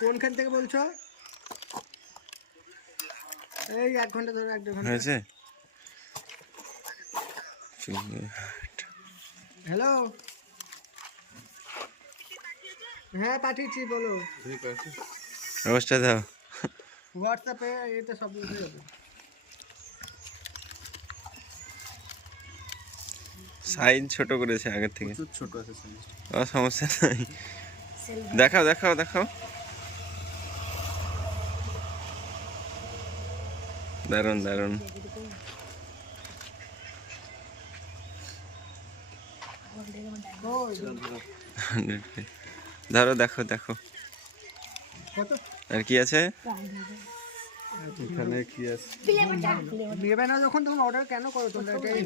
কোনখান থেকে বলছো? এই 1 ঘন্টা ধরে 1.5 ঘন্টা হয়েছে। হ্যালো, হ্যাঁ পাঠিয়েছি, বলো। অবস্থা দাও। হোয়াটসঅ্যাপে এটা সব হয়ে যাবে। সাইজ ছোট করেছে আগের থেকে, ছোট আছে সাইজ। সমস্যা নাই। দেখাও দেখাও দেখাও, দারুন দারুন। ধরো, দেখো দেখো আর কি আছে এখানে কি আছে? নেবে না যখন তখন অর্ডার কেন করো তোমরা? এটাই